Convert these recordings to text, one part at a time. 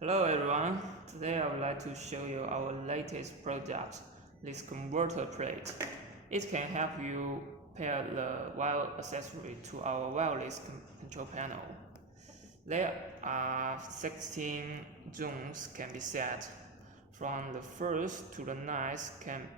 Hello everyone, today I would like to show you our latest product, this converter plate. It can help you pair the wire accessory to our wireless control panel. There are 16 zones can be set. From the first to the ninth can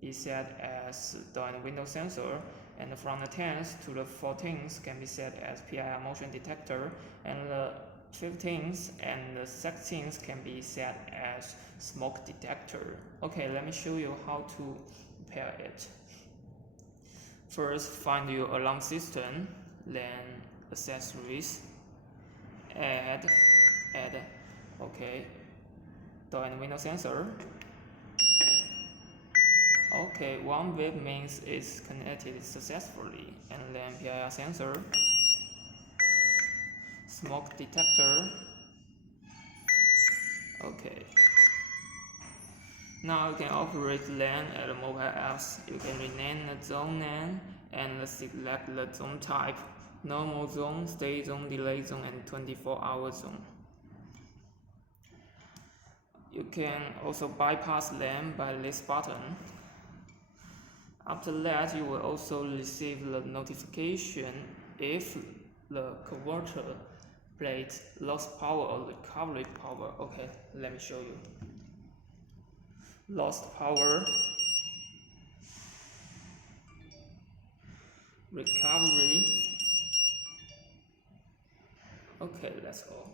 be set as door and window sensor, and from the 10th to the 14th can be set as PIR motion detector, and the 15th and the 16th can be set as smoke detector. Okay, let me show you how to pair it. First, find your alarm system, then accessories, add, okay, door and window sensor. Okay, one wave means it's connected successfully, and then PIR sensor, smoke detector. Okay. Now you can operate LAN at the mobile apps. You can rename the zone name and select the zone type: normal zone, stay zone, delay zone, and 24-hour zone. You can also bypass LAN by this button. After that, you will also receive the notification if the converter plate lost power or recovery power. Okay, let me show you. Lost power, recovery. Okay, that's all.